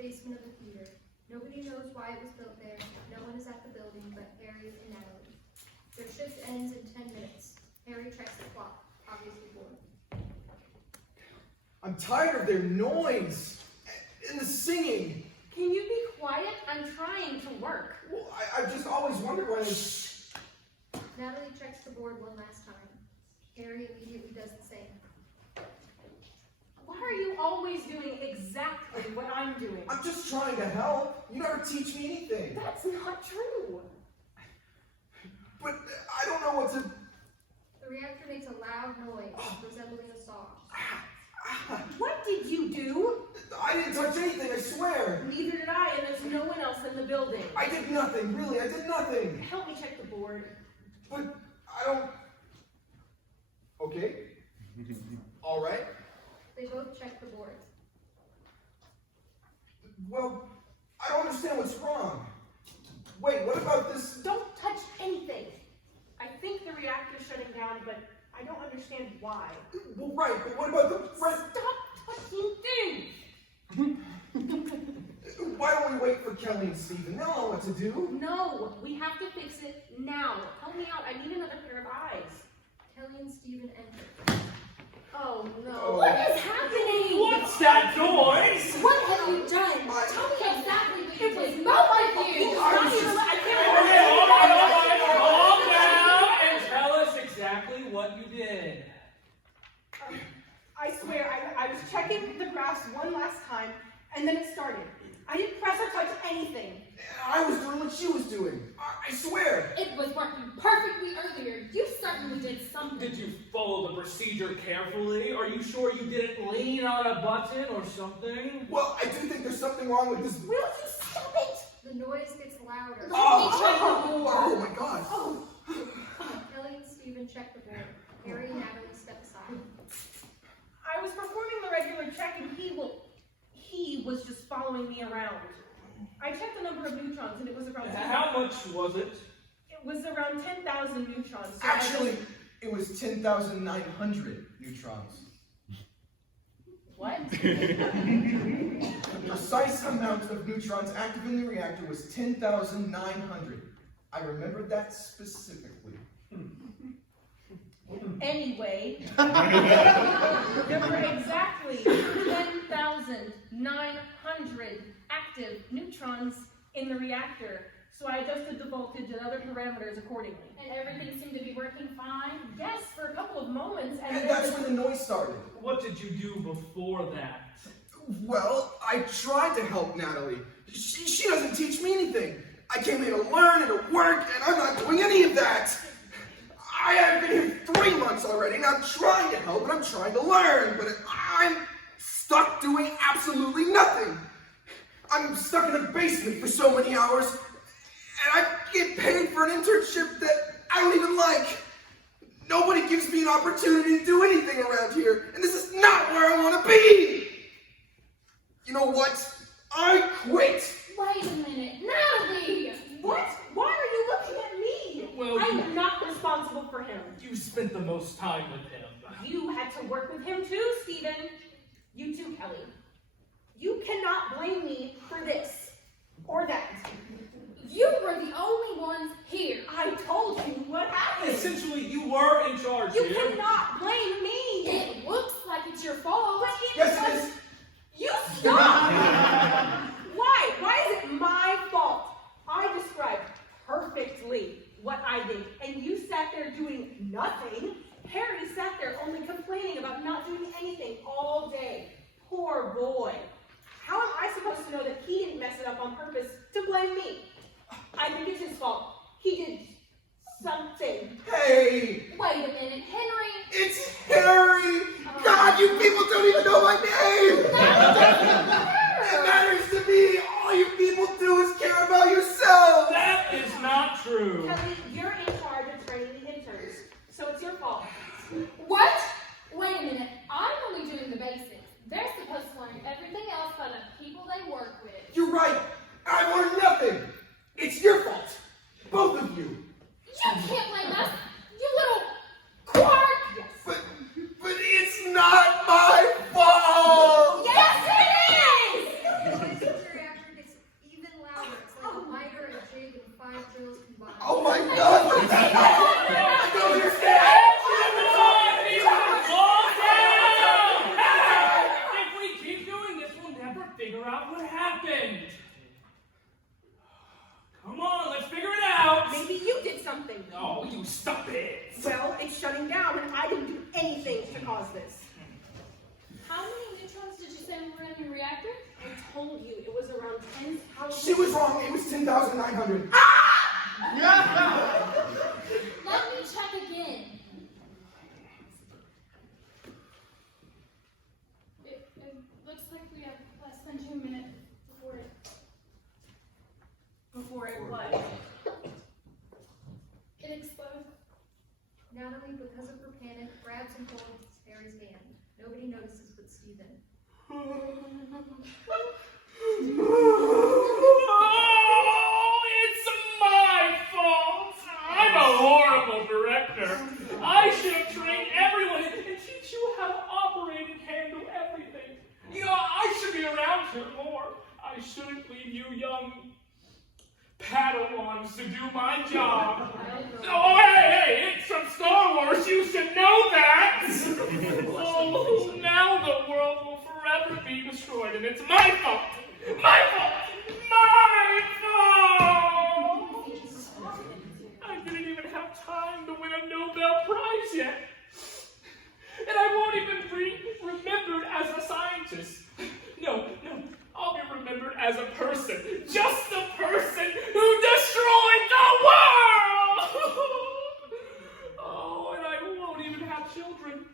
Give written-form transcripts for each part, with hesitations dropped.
basement of the theater. Nobody knows why it was built there. No one is at the building but Harry and Natalie. Their shift ends in 10 minutes. Harry checks the clock, obviously bored. I'm tired of their noise and the singing. Can you be quiet? I'm trying to work. Well, I've just always wondered why they... Natalie checks the board one last time. Harry immediately does the same. Why are you always doing exactly what I'm doing? I'm just trying to help. You never teach me anything. That's not true. But I don't know what to... The reactor makes a loud noise, resembling a saw. What did you do? I didn't touch anything, I swear. Neither did I, and there's no one else in the building. I did nothing, really, I did nothing. Help me check the board. But I don't... Okay. All right. They both check the board. Well, I don't understand what's wrong. Wait, what about this? Don't touch anything. I think the reactor's shutting down, but I don't understand why. Well, right, but what about the... Stop touching things! Why don't we wait for Kelly and Stephen? They'll know what to do. No, we have to fix it now. Help me out. I need another pair of eyes. Kelly and Stephen enter. Oh no. Oh. What is happening? What's that noise? What have you done? Tell me exactly what you did. Not like you. I can't Calm down and tell us exactly what you did. I swear, I was checking the graphs one last time, and then it started. I didn't press or touch anything. I was doing what she was doing. I swear. It was working perfectly earlier. You certainly did something. Did you follow the procedure carefully? Are you sure you didn't lean on a button or something? Well, I do think there's something wrong with this. Will you stop it? The noise gets louder. Oh my God. Oh. Kelly and Stephen check the board. Harry and Natalie step aside. I was performing the regular check, and he was just following me around. I checked the number of neutrons, and it was around 10,000. How much was it? It was around 10,000 neutrons. So Actually, it was 10,900 neutrons. What? The precise amount of neutrons active in the reactor was 10,900. I remember that specifically. Anyway, there were exactly 10,900 active neutrons in the reactor, so I adjusted the voltage and other parameters accordingly. And everything seemed to be working fine. Yes, for a couple of moments, and And then that's when the noise started. What did you do before that? Well, I tried to help Natalie. She doesn't teach me anything. I came here to learn and to work, and I'm not doing any of that. I have been here 3 months already, and I'm trying to help, and I'm trying to learn, but I'm stuck doing absolutely nothing. I'm stuck in a basement for so many hours, and I get paid for an internship that I don't even like. Nobody gives me an opportunity to do anything around here, and this is not where I want to be. You know what? I quit. Wait a minute. Natalie! what? Why are you looking at me? Well, I'm not responsible for him. You spent the most time with him. You had to work with him too, Stephen. You too, Kelly. You cannot blame me for this or that. You were the only ones here. I told you what happened. Essentially, you were in charge You here. cannot blame me. It looks like it's your fault. But it Yes, was... it is. You stop! Why? Why is it my fault? I described perfectly what I did, and you sat there doing nothing. Harry sat there only complaining about not doing anything all day. Poor boy. How am I supposed to know that he didn't mess it up on purpose to blame me? I think it's his fault. He did something. Hey, Wait a minute, Henry. it's Harry. God, you people don't even know my name. It matters to me. All you people do is care about yourselves. That is not true. Kelly, you're in charge of training the interns, so it's your fault. What? Wait a minute. I'm only doing the basics. They're supposed to learn everything else by the people they work with. You're right. I've learned nothing. It's your fault. Both of you. You can't blame us, you little quark! Yes. But it's not my fault. Yes, it is! The noise figure out what happened. Come on, let's figure it out. Maybe you did something. Oh, you stop it. Well, it's shutting down, and I didn't do anything to cause this. How many neutrons did you say were in your reactor? I told you it was around 10,000. She was wrong. It was 10,900. Let me check again. It looks like we have less than 2 minutes before it. Before it was. It explodes. Natalie, because of her panic, grabs and holds Harry's hand. Nobody notices but Stephen. Oh, it's my fault. I'm a horrible director. I should have trained everyone and teach you how to operate and handle everything. You know, I should be around here more. I shouldn't leave you young Padawans to do my job. Oh, hey, it's from Star Wars. You should know that. Oh, now the world will forever be destroyed, and it's my fault. My fault. My fault. I didn't even have time to win a Nobel Prize yet. And I won't even be remembered as a scientist. No, I'll be remembered as a person. Just the person who destroyed the world! Oh, and I won't even have children.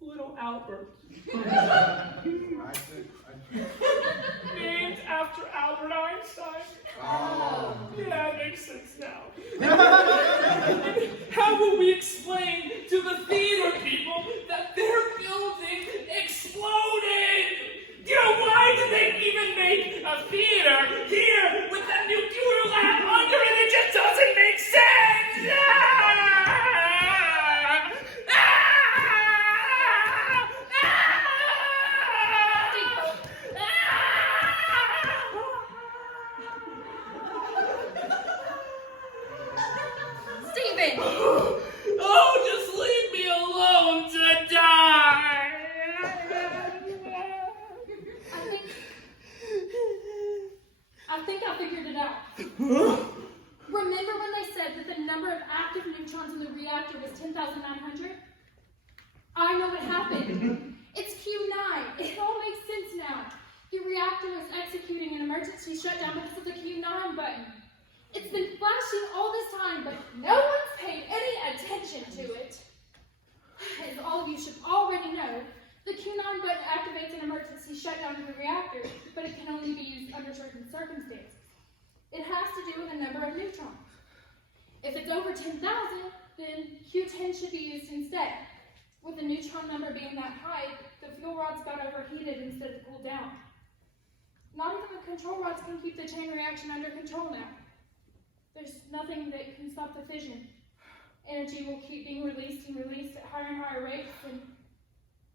Little Albert. Named after Albert Einstein. Oh. Yeah, it makes sense now. How will we explain to the theater people that their building exploded? You know, why did they even make a theater here with a nuclear lab under it? It just doesn't make sense! Stephen! Oh, just leave me alone to die! I think I figured it out. Remember when they said that the number of active neutrons in the reactor was 10,900? I know what happened. It's Q9. It all makes sense now. The reactor was executing an emergency shutdown because of the Q9 button. It's been flashing all this time, but no one's paid any attention to it. As all of you should already know, the Q9 button activates an emergency shutdown of the reactor, but it can only be used under certain circumstances. It has to do with the number of neutrons. If it's over 10,000, then Q10 should be used instead. With the neutron number being that high, the fuel rods got overheated instead of cooled down. Not even the control rods can keep the chain reaction under control now. There's nothing that can stop the fission. Energy will keep being released and released at higher and higher rates, and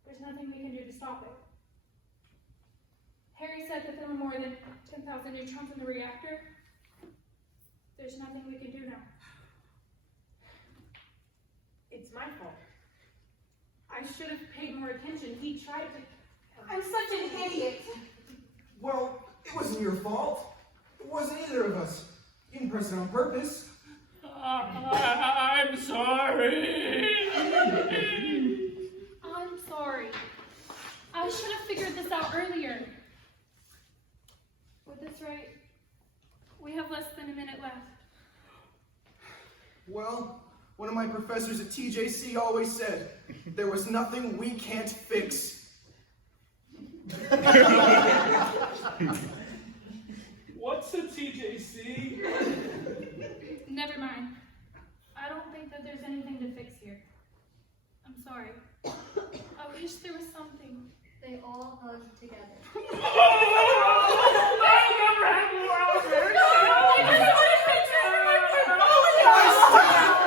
there's nothing we can do to stop it. Harry said that there were more than 10,000 neutrons in the reactor. There's nothing we can do now. It's my fault. I should have paid more attention. He tried to... I'm such an idiot. Well, it wasn't your fault. It wasn't either of us. You didn't press it on purpose. I'm sorry. I'm sorry. I should have figured this out earlier. With this right, we have less than a minute left. Well, one of my professors at TJC always said, there was nothing we can't fix. What's a TJC? Never mind. I don't think that there's anything to fix here. I'm sorry. I wish there was something. They all hugged together. I'll never have more Albert.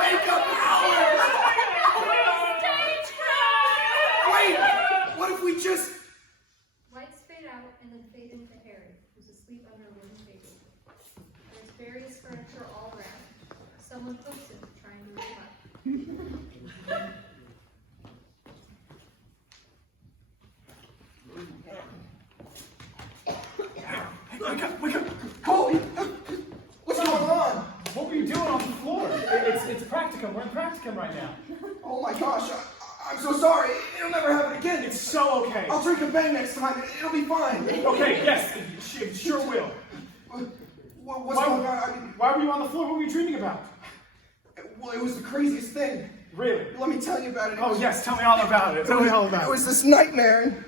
Makeup hours! Wait! What if we just... Lights fade out and then fade into Harry, who's asleep under a wooden table. There's various furniture all around. Someone pokes him, trying to wake him up. Wake up. Colby, what's going on? What were you doing on the floor? It's practicum. We're in practicum right now. Oh my gosh, I'm so sorry. It'll never happen again. It's so okay. I'll drink a bang next time. It'll be fine. Okay, yes, it sure will. What's going on? Why were you on the floor? What were you dreaming about? Well, it was the craziest thing. Really? Let me tell you about it. Oh yes, tell me all about it. Tell me all about it. It was this nightmare.